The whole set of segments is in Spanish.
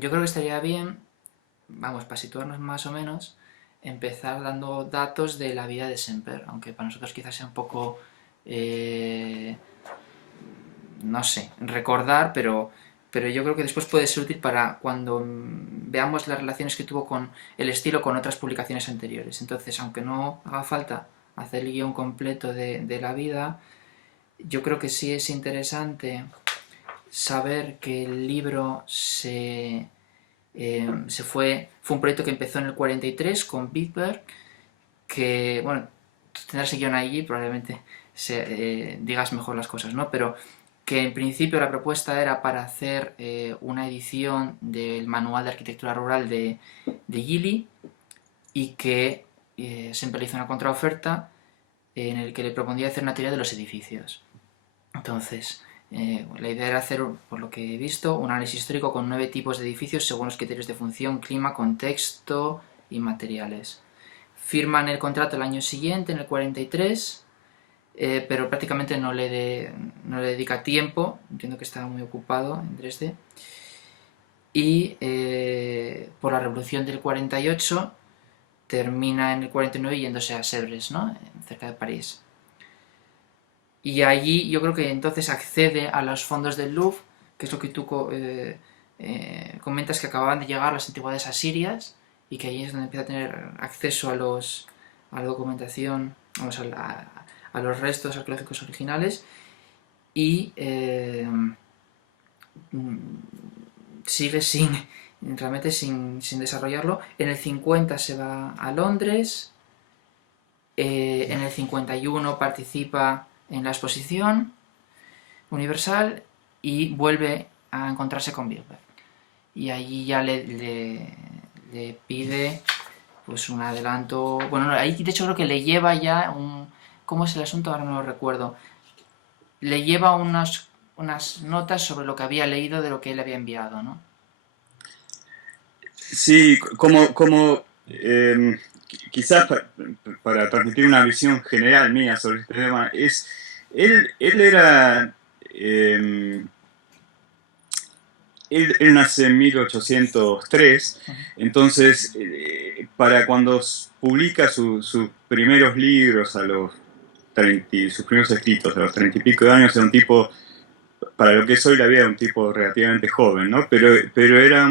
yo creo que estaría bien, vamos, para situarnos más o menos, empezar dando datos de la vida de Semper, aunque para nosotros quizás sea un poco, eh, no sé, recordar, pero yo creo que después puede ser útil para cuando veamos las relaciones que tuvo con el estilo con otras publicaciones anteriores. Entonces, aunque no haga falta hacer el guión completo de la vida, yo creo que sí es interesante saber que el libro fue un proyecto que empezó en el 43 con Bitberg, que, bueno, tú tendrás el guión allí, probablemente digas mejor las cosas, ¿no? Pero que en principio la propuesta era para hacer una edición del manual de arquitectura rural de Gili, y que siempre le hizo una contraoferta en el que le proponía hacer una teoría de los edificios. Entonces, la idea era hacer, por lo que he visto, un análisis histórico con 9 tipos de edificios según los criterios de función, clima, contexto y materiales. Firman el contrato el año siguiente, en el 43, pero prácticamente no le dedica tiempo, entiendo que estaba muy ocupado en Dresde, y por la revolución del 48 termina en el 49 yéndose a Sèvres, ¿no? Cerca de París. Y allí yo creo que entonces accede a los fondos del Louvre, que es lo que tú comentas, que acababan de llegar las antigüedades asirias, y que ahí es donde empieza a tener acceso a la documentación, vamos, a los restos arqueológicos originales, y sigue realmente sin desarrollarlo. En el 50 se va a Londres, en el 51 participa en la exposición universal y vuelve a encontrarse con Bilber. Y allí ya le pide pues un adelanto. Bueno, ahí de hecho creo que le lleva ya un. ¿Cómo es el asunto? Ahora no lo recuerdo. Le lleva unas notas sobre lo que había leído de lo que él había enviado, ¿no? Sí, quizás para transmitir una visión general mía sobre este tema, él era, eh, él nace en 1803, Uh -huh. entonces para cuando publica sus primeros libros sus primeros escritos a los 30 y pico de años, era un tipo, para lo que es hoy la vida, un tipo relativamente joven, ¿no? Pero era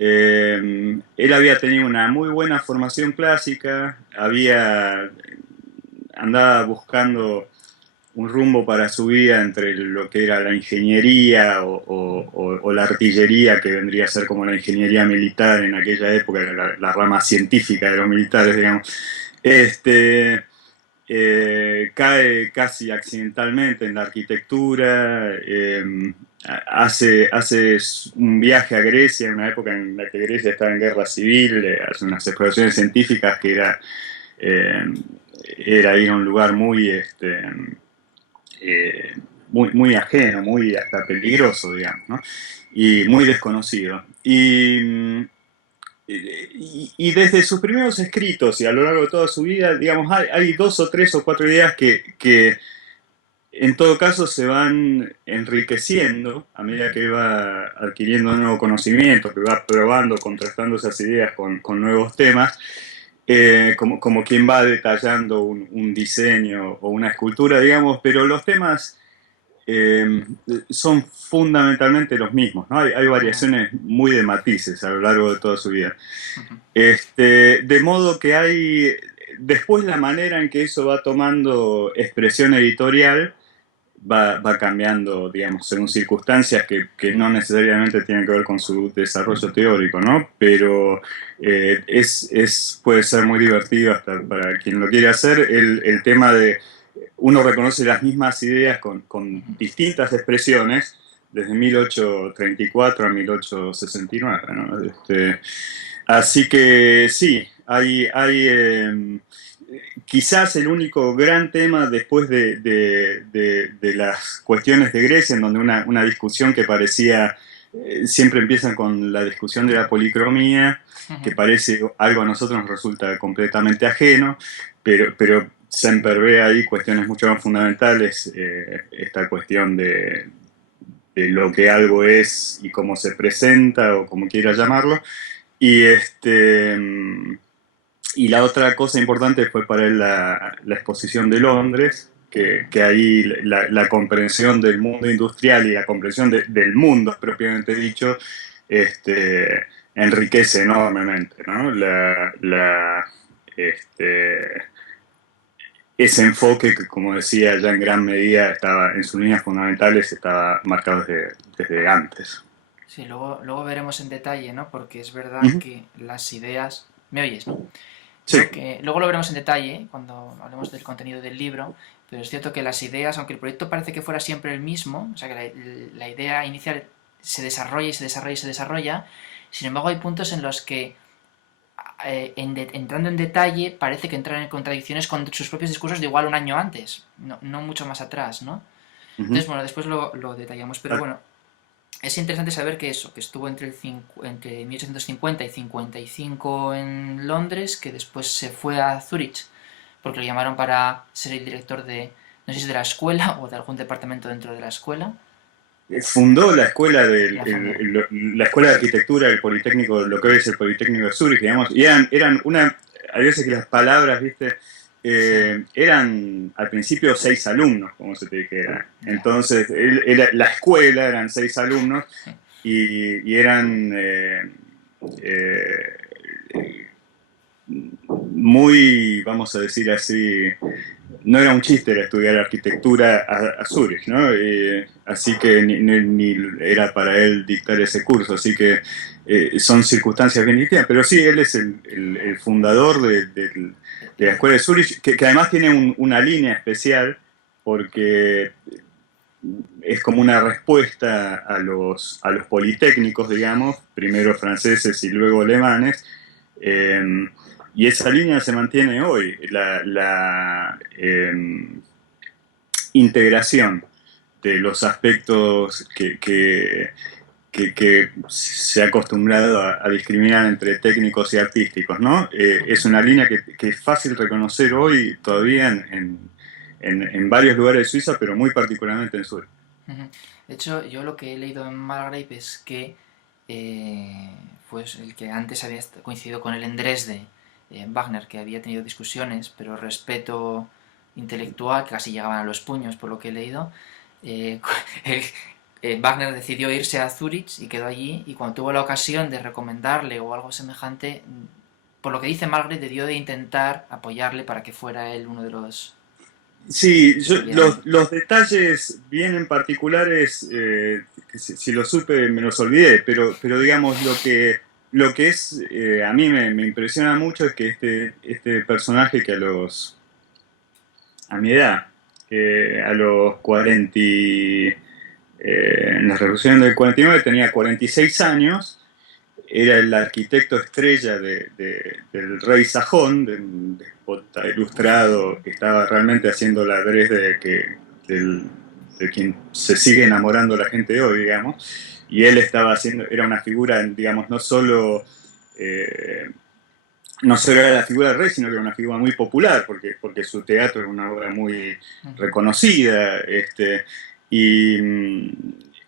él había tenido una muy buena formación clásica, andaba buscando un rumbo para su vida entre lo que era la ingeniería o la artillería, que vendría a ser como la ingeniería militar en aquella época, la rama científica de los militares, digamos. Cae casi accidentalmente en la arquitectura, hace un viaje a Grecia, en una época en la que Grecia estaba en guerra civil, hace unas exploraciones científicas que eh, era ir a un lugar eh, muy ajeno, muy hasta peligroso, digamos, ¿no? Y muy desconocido. Y desde sus primeros escritos y a lo largo de toda su vida, digamos, hay dos o tres o cuatro ideas que en todo caso se van enriqueciendo a medida que va adquiriendo nuevo conocimiento, que va probando, contrastando esas ideas con nuevos temas, como quien va detallando un diseño o una escultura, digamos, pero los temas eh, son fundamentalmente los mismos, ¿no? Hay Uh -huh. variaciones muy de matices a lo largo de toda su vida. Uh -huh. De modo que después la manera en que eso va tomando expresión editorial va cambiando, digamos, según circunstancias que no necesariamente tienen que ver con su desarrollo teórico, ¿no? Pero puede ser muy divertido hasta para quien lo quiere hacer el tema de uno reconoce las mismas ideas Uh con -huh. distintas expresiones desde 1834 a 1869, ¿no? Así que sí, quizás el único gran tema después de las cuestiones de Grecia, en donde una discusión que parecía, siempre empiezan con la discusión de la policromía, Uh -huh. que parece algo a nosotros nos resulta completamente ajeno, pero Semper ve ahí cuestiones mucho más fundamentales, esta cuestión de lo que algo es y cómo se presenta o como quiera llamarlo. Y, y la otra cosa importante fue para él la exposición de Londres, que ahí la comprensión del mundo industrial y la comprensión del mundo propiamente dicho, enriquece enormemente, ¿no? Este, ese enfoque que, como decía, ya en gran medida estaba, en sus líneas fundamentales, estaba marcado desde antes. Sí, luego veremos en detalle, ¿no? Porque es verdad Ujú. que las ideas... ¿Me oyes, no? Sí. Luego lo veremos en detalle cuando hablemos del contenido del libro, pero es cierto que las ideas, aunque el proyecto parece que fuera siempre el mismo, o sea que la idea inicial se desarrolla y se desarrolla y se desarrolla, sin embargo hay puntos en los que entrando en detalle parece que entran en contradicciones con sus propios discursos de igual un año antes, no mucho más atrás, ¿no? Ujú. Entonces, bueno, después lo detallamos, pero Ah, bueno, es interesante saber que eso, que estuvo entre 1850 y 55 en Londres, que después se fue a Zurich, porque lo llamaron para ser el director de, no sé si de la escuela o de algún departamento dentro de la escuela, fundó la escuela la fundó. la escuela de arquitectura del Politécnico, lo que hoy es el Politécnico de Zurich, digamos, y eran una, hay veces que las palabras, viste, Sí, eran al principio 6 alumnos, como se te dijera. ya. Entonces, la escuela eran 6 alumnos y eran eh, muy, vamos a decir así, no era un chiste era estudiar arquitectura a Zurich, ¿no? Así que ni era para él dictar ese curso, así que son circunstancias bien distintas, pero sí, él es el fundador de la escuela de Zurich, que además tiene una línea especial, porque es como una respuesta a los politécnicos, digamos, primero franceses y luego alemanes, eh, y esa línea se mantiene hoy, integración de los aspectos que se ha acostumbrado a discriminar entre técnicos y artísticos, ¿no? Es una línea que es fácil reconocer hoy todavía en varios lugares de Suiza, pero muy particularmente en Sur. De hecho, yo lo que he leído en Margrave es que eh, pues el que antes había coincidido con él en Dresde, Wagner, que había tenido discusiones, pero respeto intelectual, que casi llegaban a los puños por lo que he leído, eh, él- Wagner decidió irse a Zurich y quedó allí, y cuando tuvo la ocasión de recomendarle o algo semejante, por lo que dice Margaret, debió de intentar apoyarle para que fuera él uno de los Sí, que estuvieran. los detalles bien en particulares, que si los supe me los olvidé, pero digamos lo que es, a mí me impresiona mucho es que este personaje que a mi edad, a los 40, en la revolución del 49 tenía 46 años, era el arquitecto estrella del rey sajón, de un despota ilustrado que estaba realmente haciendo la Dresde de quien se sigue enamorando la gente de hoy, digamos. Y él estaba haciendo, era una figura, digamos, eh, no solo era la figura del rey, sino que era una figura muy popular, porque su teatro era una obra muy Ujú. reconocida, y,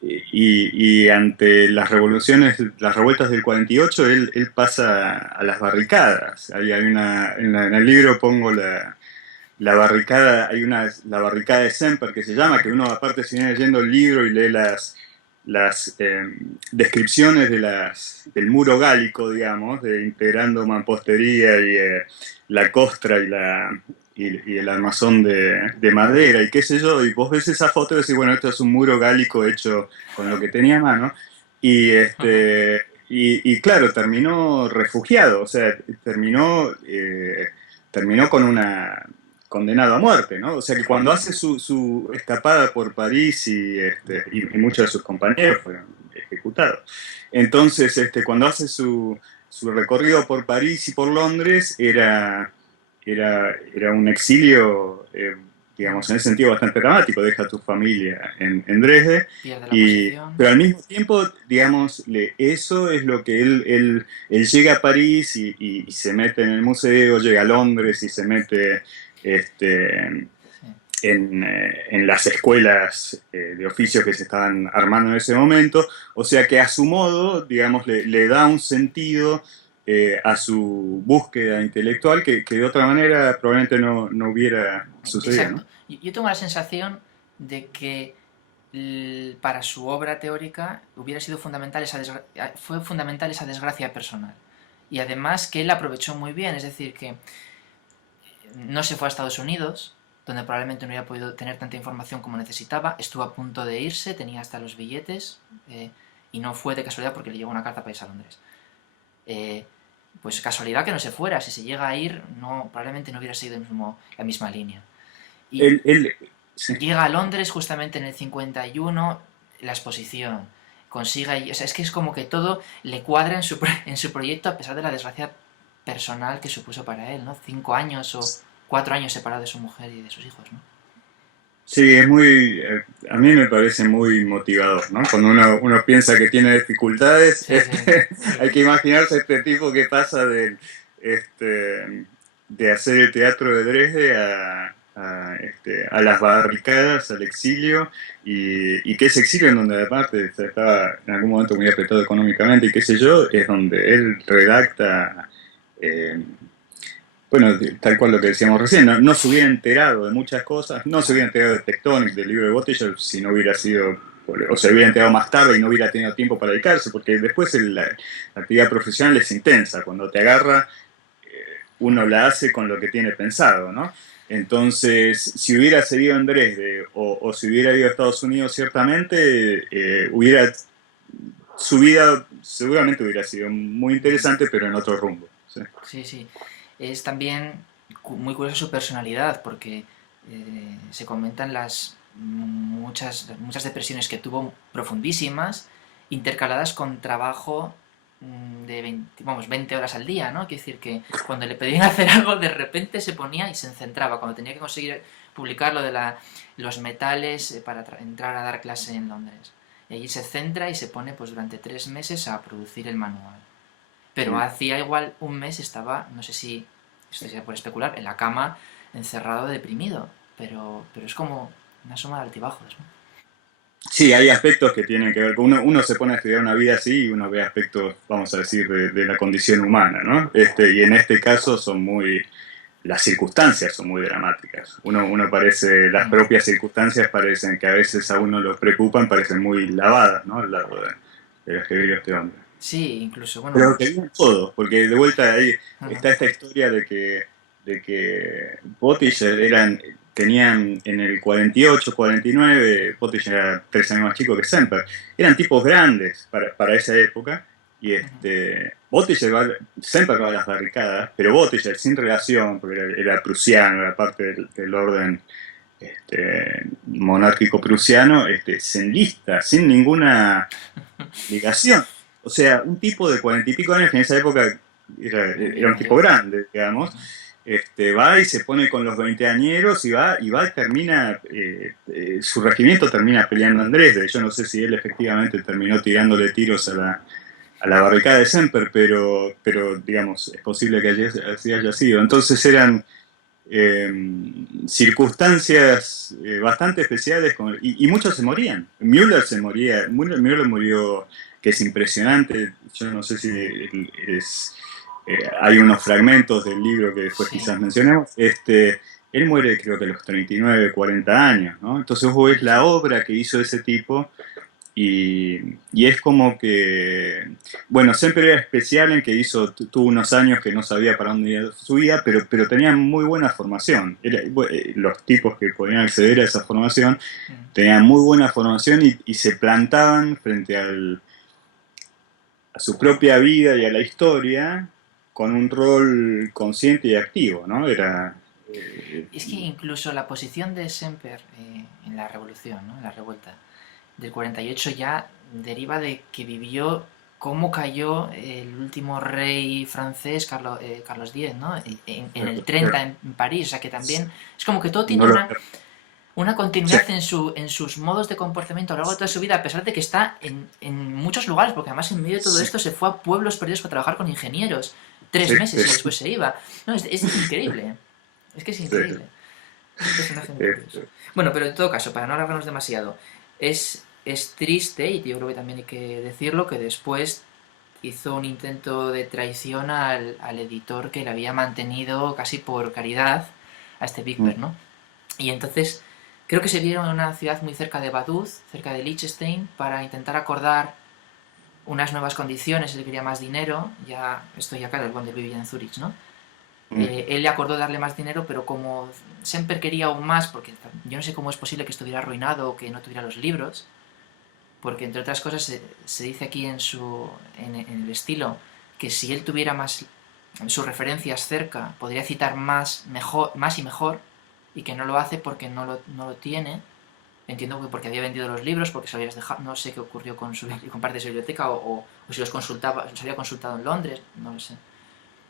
y ante las revoluciones, las revueltas del 48, él pasa a las barricadas. Hay una, en el libro pongo la barricada, la barricada de Semper que se llama, que uno aparte si viene leyendo el libro y lee las descripciones del muro gálico, digamos, integrando mampostería y la costra y el armazón de madera y qué sé yo, y vos ves esa foto y decís, bueno, esto es un muro gálico hecho con lo que tenía a mano, y, y claro, terminó refugiado, o sea, terminó con una condenado a muerte, ¿no? O sea que cuando hace su escapada por París y muchos de sus compañeros fueron ejecutados. Entonces, cuando hace su recorrido por París y por Londres, era un exilio, digamos, en ese sentido bastante dramático. Deja a tu familia en Dresde, Pierde la posición. pero al mismo tiempo, digamos, eso es lo que él llega a París y se mete en el museo, llega a Londres y se mete este, Sí. en las escuelas de oficios que se estaban armando en ese momento, o sea que a su modo, digamos, le da un sentido a su búsqueda intelectual que de otra manera probablemente no hubiera sucedido, Exacto. ¿no? Yo tengo la sensación de que para su obra teórica hubiera sido fundamental fue fundamental esa desgracia personal. Y además que él aprovechó muy bien, es decir, que no se fue a Estados Unidos, donde probablemente no hubiera podido tener tanta información como necesitaba, estuvo a punto de irse, tenía hasta los billetes, y no fue de casualidad porque le llegó una carta para irse a Londres. Eh, pues casualidad que no se fuera, si se llega a ir, probablemente no hubiera sido la misma línea. Y Él, sí. llega a Londres justamente en el 51, la exposición, consigue, o sea, es que es como que todo le cuadra en su proyecto a pesar de la desgracia personal que supuso para él, ¿no? 5 años o 4 años separado de su mujer y de sus hijos, ¿no? Sí, es muy, a mí me parece muy motivador, ¿no? Cuando uno piensa que tiene dificultades, Sí, sí, sí. hay que imaginarse este tipo que pasa de hacer el teatro de Dresde a las barricadas, al exilio, y que ese exilio en donde aparte estaba en algún momento muy apretado económicamente y qué sé yo, es donde él redacta... eh, bueno, tal cual lo que decíamos recién, no se hubiera enterado de muchas cosas, no se hubiera enterado de Tectonic, del libro de Bottiger, si no hubiera sido, o se hubiera enterado más tarde y no hubiera tenido tiempo para dedicarse, porque después la actividad profesional es intensa, cuando te agarra, uno la hace con lo que tiene pensado, ¿no? Entonces, si hubiera seguido en Dresde o si hubiera ido a Estados Unidos, ciertamente, su vida seguramente hubiera sido muy interesante, pero en otro rumbo. ¿Sí? Sí, sí. Es también muy curiosa su personalidad, porque se comentan las muchas depresiones que tuvo profundísimas, intercaladas con trabajo de 20 horas al día, ¿no? Quiere decir que cuando le pedían hacer algo, de repente se ponía y se centraba. Cuando tenía que conseguir publicar lo de los metales para entrar a dar clase en Londres. Y allí se centra y se pone pues durante 3 meses a producir el manual. Pero Mm. hacía igual un mes estaba, no sé si esto sería por especular, en la cama, encerrado, deprimido. Pero es como una suma de altibajos, ¿no? Sí, hay aspectos que tienen que ver con uno se pone a estudiar una vida así y uno ve aspectos, vamos a decir, de la condición humana, ¿no? Y en este caso las circunstancias son muy dramáticas. Uno parece, las Mm. propias circunstancias parecen que a veces a uno los preocupan, parecen muy lavadas, ¿no? Al largo de lo que vivió este hombre. Sí, incluso, Pero bueno. que viven todos, porque de vuelta ahí Ajá. está esta historia de que Bottiger tenían en el 48, 49, Bottiger era 3 años más chico que Semper, eran tipos grandes para esa época, y Semper va a las barricadas, pero Bottiger sin relación, porque era prusiano, era parte del orden monárquico prusiano, se enlista sin ninguna ligación. O sea, un tipo de 40 y pico años que en esa época era un tipo Mayor. grande, digamos, Ajá. va y se pone con los veinteañeros y termina, su regimiento termina peleando en Dresde. Yo no sé si él efectivamente terminó tirándole tiros a la barricada de Semper, pero digamos, es posible que así haya sido. Entonces eran eh, circunstancias bastante especiales y muchos se morían. Müller se moría, Müller murió, que es impresionante. Yo no sé si hay unos fragmentos del libro que después Sí, quizás mencionemos. Él muere creo que a los 39, 40 años, ¿no? Entonces vos ves sí, sí. la obra que hizo ese tipo y es como que, bueno, siempre era especial en que tuvo unos años que no sabía para dónde iba su vida, pero tenía muy buena formación. Los tipos que podían acceder a esa formación Mm. tenían muy buena formación y se plantaban frente a su propia vida y a la historia con un rol consciente y activo, ¿no? Es que incluso la posición de Semper en la revolución, ¿no? En la revuelta del 48 ya deriva de que vivió cómo cayó el último rey francés, Carlos X, ¿no? En el 30 en París. O sea que también es como que todo tiene no lo, una sí, continuidad en sus modos de comportamiento a lo largo de toda su vida, a pesar de que está en muchos lugares, porque además en medio de todo sí, esto se fue a pueblos perdidos para trabajar con ingenieros. tres sí, meses y sí, después se iba. No, es increíble. Es que es sí. increíble. Es un personaje muy curioso. Este, Bueno, pero en todo caso, para no alargarnos demasiado, es triste, y yo creo que también hay que decirlo, que después hizo un intento de traición al editor que le había mantenido casi por caridad a este Big mm, Bear, ¿no? Y entonces creo que se vieron en una ciudad muy cerca de Vaduz, cerca de Liechtenstein, para intentar acordar unas nuevas condiciones. Él quería más dinero, ya esto ya claro, cuando vivía en Zurich, ¿no? mm. Él le acordó darle más dinero, pero como Semper quería aún más, porque yo no sé cómo es posible que estuviera arruinado o que no tuviera los libros, porque entre otras cosas se dice aquí en el estilo que si él tuviera más sus referencias cerca, podría citar más y mejor, y que no lo hace porque no lo tiene. Entiendo que porque había vendido los libros, porque se los habías dejado, no sé qué ocurrió con parte de su biblioteca, o si los consultaba, los había consultado en Londres, no lo sé.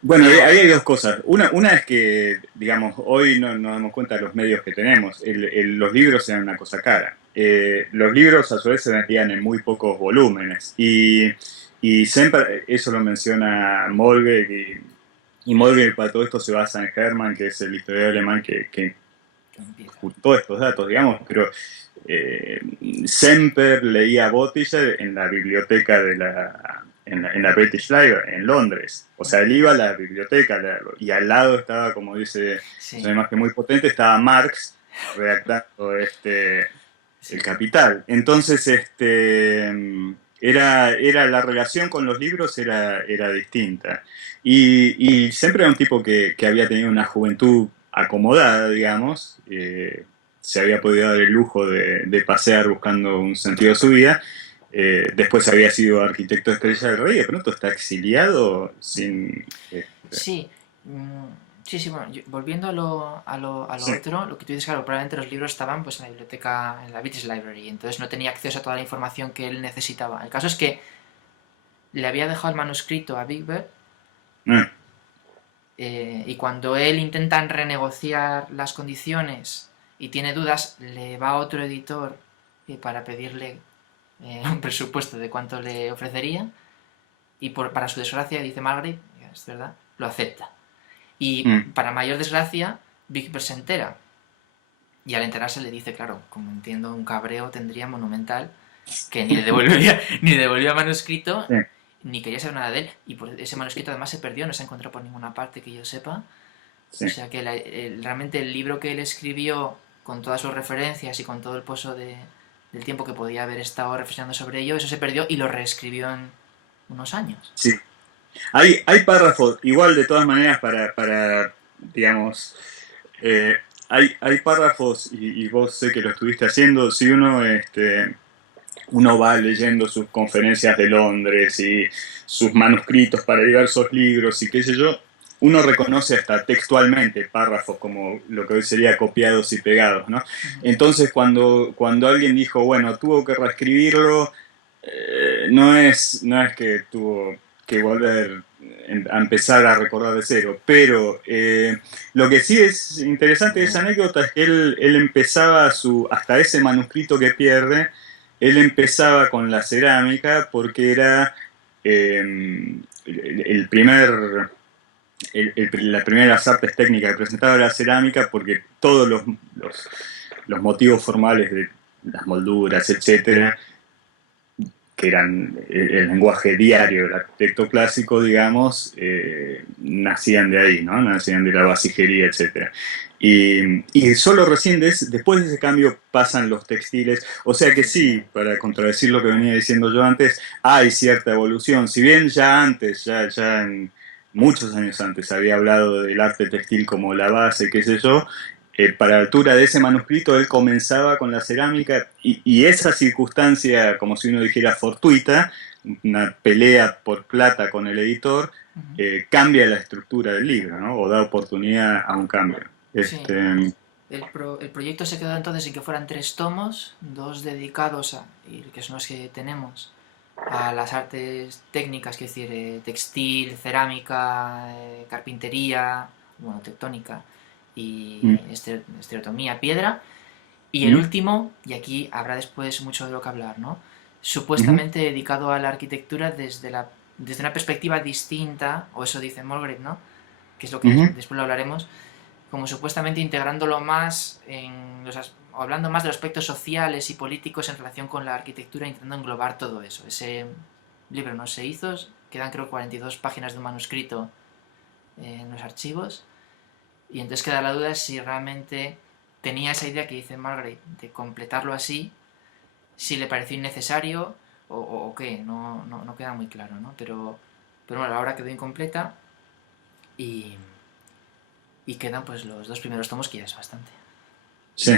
Bueno, Pero ahí hay dos cosas. Una es que, digamos, hoy no nos damos cuenta de los medios que tenemos. Los libros eran una cosa cara. Los libros a su vez se vendían en muy pocos volúmenes. Y siempre, eso lo menciona Molbech, y Molbech para todo esto se basa en Hermann, que es el historiador alemán que empieza. juntó estos datos, digamos, pero eh, Semper leía Bottiger en la biblioteca en la British Library, en Londres. O sea, él iba a la biblioteca a leerlo. Y al lado estaba, como dice, es una Sí, imagen muy potente, estaba Marx redactando el sí, Capital. Entonces, era la relación con los libros era distinta. Y siempre era un tipo que había tenido una juventud acomodada, digamos, se había podido dar el lujo de pasear buscando un sentido a su vida. Después había sido arquitecto de Estrella del Rey, de pronto está exiliado sin... sí. mm, Sí, sí, bueno, volviendo a lo sí, otro, lo que tú dices, claro, probablemente los libros estaban pues en la biblioteca, en la British Library, entonces no tenía acceso a toda la información que él necesitaba. El caso es que le había dejado el manuscrito a Big Bird, eh, y cuando él intenta renegociar las condiciones y tiene dudas, le va a otro editor para pedirle un presupuesto de cuánto le ofrecería, y para su desgracia, dice Margaret, es verdad, lo acepta. Y mm, para mayor desgracia, Big Bird se entera. Y al enterarse le dice, claro, como entiendo, un cabreo tendría monumental, que ni le devolvía, ni le devolvía manuscrito, sí, ni quería saber nada de él. Y por ese manuscrito además se perdió, no se encontró por ninguna parte que yo sepa. sí. O sea que realmente el libro que él escribió, con todas sus referencias y con todo el pozo del tiempo que podía haber estado reflexionando sobre ello, eso se perdió y lo reescribió en unos años. Sí. Hay párrafos, igual de todas maneras, digamos, eh, hay párrafos, y vos sé que lo estuviste haciendo, si uno va leyendo sus conferencias de Londres y sus manuscritos para diversos libros y qué sé yo, uno reconoce hasta textualmente párrafos como lo que hoy sería copiados y pegados, ¿no? Ujú. Entonces cuando alguien dijo, bueno, tuvo que reescribirlo, no es que tuvo que volver a empezar a recordar de cero, pero lo que sí es interesante de esa anécdota es que él empezaba hasta ese manuscrito que pierde, él empezaba con la cerámica porque era el primer, la primera de las artes técnicas que presentaba la cerámica, porque todos los motivos formales de las molduras, etcétera, que eran el lenguaje diario del arquitecto clásico, digamos, nacían de ahí, ¿no? Nacían de la basijería, etcétera. Y solo recién después de ese cambio pasan los textiles. O sea que sí, para contradecir lo que venía diciendo yo antes, hay cierta evolución. Si bien ya antes, ya en muchos años antes, había hablado del arte textil como la base, qué sé yo, para la altura de ese manuscrito él comenzaba con la cerámica y esa circunstancia, como si uno dijera fortuita, una pelea por plata con el editor, Ujú. cambia la estructura del libro, ¿no? O da oportunidad a un cambio. Sí, Este, el proyecto se quedó entonces en que fueran tres tomos, dos dedicados y que son los que tenemos, a las artes técnicas, que es decir, textil, cerámica, carpintería, bueno, tectónica y mm, estereotomía, piedra. Y el mm, último, y aquí habrá después mucho de lo que hablar, ¿no? ujú, Supuestamente dedicado a la arquitectura desde una perspectiva distinta, o eso dice Mulgrave, ¿no? Que es lo que ujú, después lo hablaremos, como supuestamente integrándolo más o hablando más de los aspectos sociales y políticos en relación con la arquitectura, intentando englobar todo eso. Ese libro no se hizo, quedan creo 42 páginas de un manuscrito en los archivos, y entonces queda la duda si realmente tenía esa idea que dice Margaret de completarlo así, si le pareció innecesario o qué, no queda muy claro, ¿no? Pero bueno, ahora quedó incompleta y, y quedan pues los dos primeros tomos, que ya es bastante. Sí,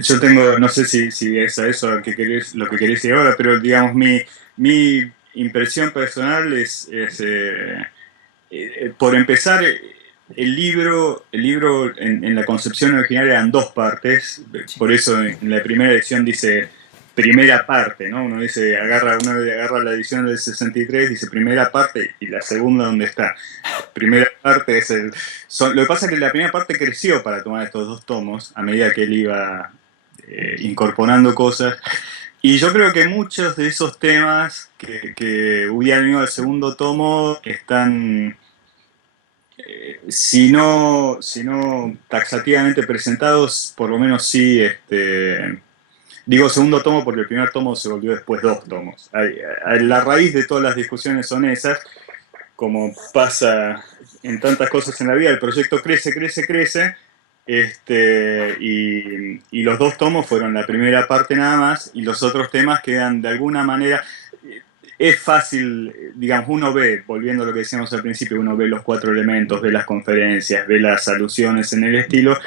yo tengo, no sé si es a eso lo que querés decir ahora, pero digamos, mi impresión personal por empezar, el libro en la concepción original eran dos partes, Sí. por eso en la primera edición dice primera parte, ¿no? Uno agarra la edición del 63, dice primera parte, y la segunda, ¿dónde está? Primera parte lo que pasa es que la primera parte creció para tomar estos dos tomos a medida que él iba incorporando cosas, y yo creo que muchos de esos temas que hubieran ido al segundo tomo están, si no taxativamente presentados, por lo menos sí, digo segundo tomo porque el primer tomo se volvió después dos tomos. La raíz de todas las discusiones son esas, como pasa en tantas cosas en la vida, el proyecto crece, y los dos tomos fueron la primera parte nada más, y los otros temas quedan de alguna manera. Es fácil, digamos, uno ve, volviendo a lo que decíamos al principio, uno ve los cuatro elementos, ve las conferencias, ve las alusiones en el estilo,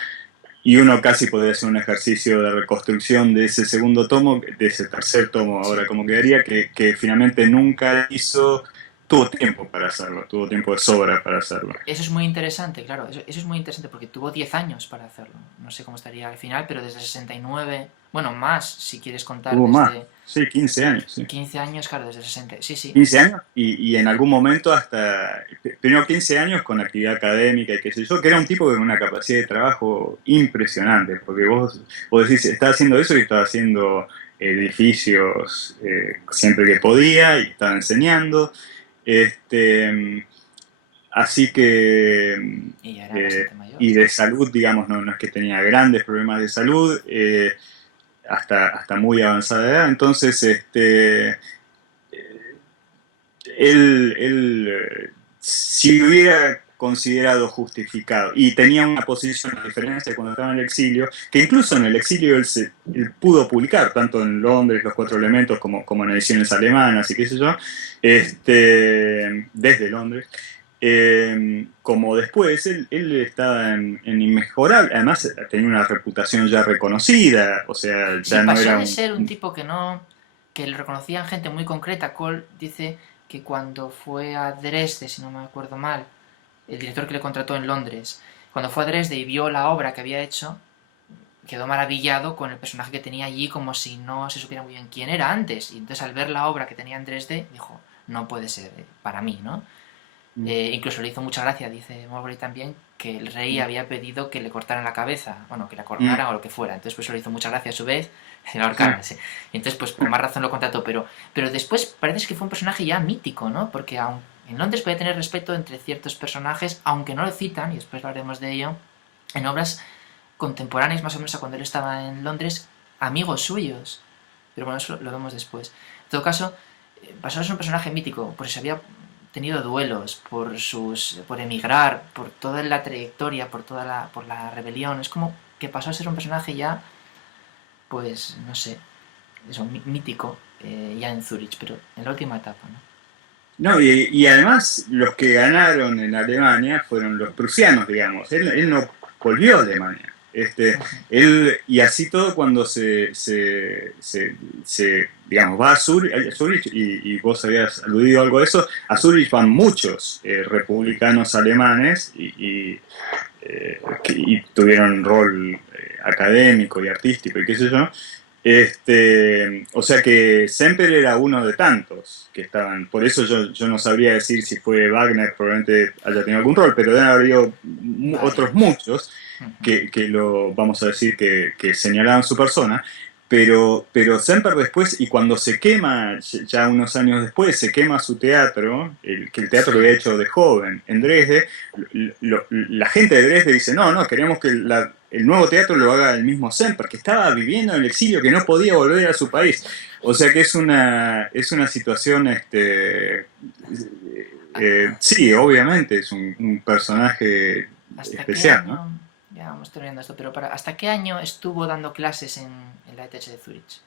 y uno casi podría hacer un ejercicio de reconstrucción de ese segundo tomo, de ese tercer tomo, ahora Sí. como quedaría, que finalmente nunca tuvo tiempo para hacerlo, tuvo tiempo de sobra para hacerlo. Eso es muy interesante, claro, eso es muy interesante porque tuvo 10 años para hacerlo. No sé cómo estaría al final, pero desde el 69, bueno, más si quieres contar Tuvo más, desde sí, 15 años, sí. 15 años, claro, desde el 60, sí, sí. 15 años y en algún momento hasta, primero 15 años con actividad académica y qué sé yo, que era un tipo con una capacidad de trabajo impresionante, porque vos decís, estaba haciendo eso y estaba haciendo edificios siempre que podía y estaba enseñando, así que, Y ya era bastante mayor. y de salud, digamos, no es que tenía grandes problemas de salud, hasta muy avanzada edad, entonces, él, si hubiera considerado justificado y tenía una posición de diferencia cuando estaba en el exilio, que incluso en el exilio él pudo publicar, tanto en Londres, Los Cuatro Elementos, como en ediciones alemanas y qué sé yo, desde Londres, como después, él estaba en inmejorable, además tenía una reputación ya reconocida, o sea, Sí, ya no pasó era de ser un tipo que le reconocían gente muy concreta. Cole dice que cuando fue a Dresde, si no me acuerdo mal, el director que le contrató en Londres, cuando fue a Dresde y vio la obra que había hecho, quedó maravillado con el personaje que tenía allí, como si no se supiera muy bien quién era antes. Y entonces al ver la obra que tenía en Dresde, dijo, no puede ser para mí, ¿no? Incluso le hizo mucha gracia, dice Mowbray también, que el rey había pedido que le cortaran la cabeza, bueno, que la cortaran o lo que fuera. Entonces pues eso le hizo mucha gracia a su vez, y la ahorcaron, sí. Y entonces pues por más razón lo contrató, pero después parece que fue un personaje ya mítico, ¿no? Porque aun, en Londres puede tener respeto entre ciertos personajes, aunque no lo citan, y después hablaremos de ello, en obras contemporáneas más o menos a cuando él estaba en Londres, amigos suyos. Pero bueno, eso lo vemos después. En todo caso, Pastor es un personaje mítico, porque se había tenido duelos por emigrar, por toda la trayectoria, por la rebelión. Es como que pasó a ser un personaje ya, pues, no sé, eso, mítico, ya en Zurich, pero en la última etapa, ¿no? No, y además los que ganaron en Alemania fueron los prusianos, digamos. Él no volvió a Alemania. Y así todo cuando digamos, va a Zurich, y vos habías aludido algo de eso, a Zurich van muchos republicanos alemanes y tuvieron rol académico y artístico y qué sé yo. O sea que Semper era uno de tantos que estaban. Por eso yo no sabría decir si fue Wagner, probablemente haya tenido algún rol, pero deben haber habido otros muchos que vamos a decir, que señalaban su persona. pero Semper después, y cuando se quema, ya unos años después, se quema su teatro, que el teatro lo había hecho de joven en Dresde, la gente de Dresde dice, no, no, queremos que el nuevo teatro lo haga el mismo Semper, que estaba viviendo en el exilio, que no podía volver a su país. O sea que es una situación, sí, obviamente, es un personaje ¿Hasta qué especial, ¿no? año? Ya vamos terminando esto, pero ¿hasta qué año estuvo dando clases en la ETH de Zurich?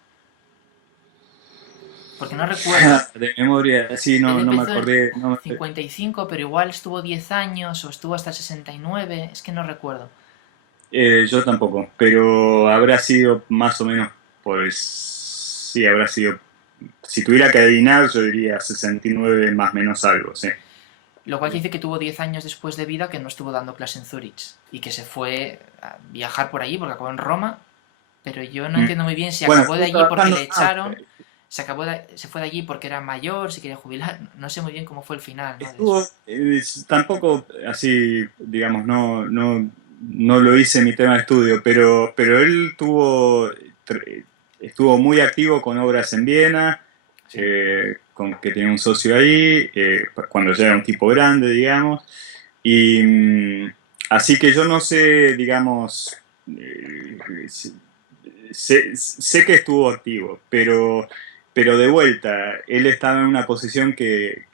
Porque no recuerdo. De memoria, sí, Él no me empezó en acordé. No 55, pero igual estuvo 10 años o estuvo hasta el 69, es que no recuerdo. yo tampoco, pero habrá sido más o menos, pues, sí, habrá sido, si tuviera que adivinar, yo diría 69 más menos algo, sí. Lo cual dice que tuvo 10 años después de vida que no estuvo dando clase en Zurich y que se fue a viajar por allí porque acabó en Roma, pero yo no Mm. entiendo muy bien si Bueno, acabó de estuvo allí porque trabajando, le echaron, se fue de allí porque era mayor, se quería jubilar, no sé muy bien cómo fue el final, ¿no? De eso. estuvo, tampoco así, digamos, no lo hice mi tema de estudio, pero él estuvo muy activo con obras en Viena, Sí. con que tenía un socio ahí, cuando ya era un tipo grande, digamos, y así que yo no sé, digamos, sé que estuvo activo, pero de vuelta, él estaba en una posición que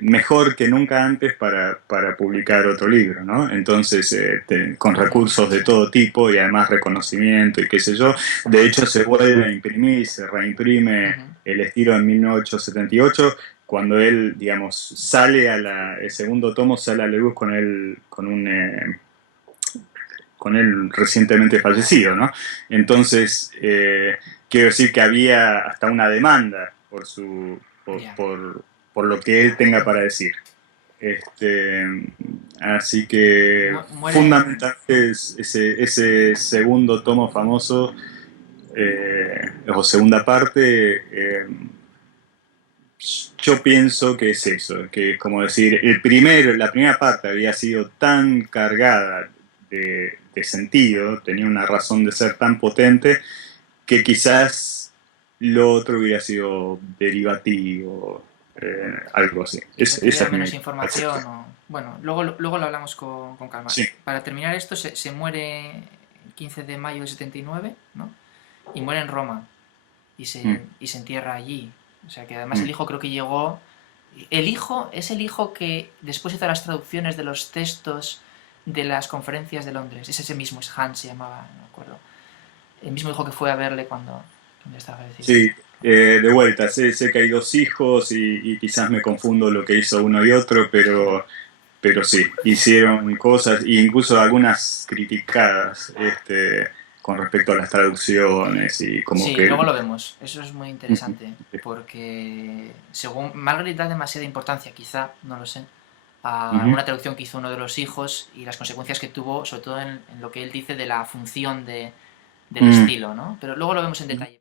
mejor que nunca antes para publicar otro libro, ¿no? Entonces, con recursos de todo tipo y además reconocimiento y qué sé yo. De hecho, se vuelve a imprimir, se reimprime Ujú. el estilo en 1978, cuando él, digamos, el segundo tomo sale a la luz con él recientemente fallecido, ¿no? Entonces, quiero decir que había hasta una demanda Ya. por lo que él tenga para decir. Este, así que Muere. fundamentalmente ese segundo tomo famoso, o segunda parte, yo pienso que es eso, que es como decir, la primera parte había sido tan cargada de sentido, tenía una razón de ser tan potente, que quizás lo otro hubiera sido derivativo, algo así. Quizá Esa tuviera es mi menos información o... Bueno, luego lo hablamos con calma. sí. Para terminar esto, se muere el 15 de mayo del 79, ¿no? Y muere en Roma Mm, y se entierra allí. O sea que además el mm. hijo creo que llegó... El hijo es el hijo que después hizo las traducciones de los textos de las conferencias de Londres. Es ese mismo, es Hans se llamaba, no me acuerdo. El mismo hijo que fue a verle cuando estaba fallecido. Sí, de vuelta, sé que hay dos hijos y quizás me confundo lo que hizo uno y otro, pero sí, hicieron cosas, e incluso algunas criticadas, con respecto a las traducciones y como Sí, que... luego lo vemos. Eso es muy interesante. Porque según Margaret da demasiada importancia, quizá, no lo sé, a Ujú. una traducción que hizo uno de los hijos y las consecuencias que tuvo, sobre todo en lo que él dice de la función del Mm. estilo, ¿no? Pero luego lo vemos en detalle.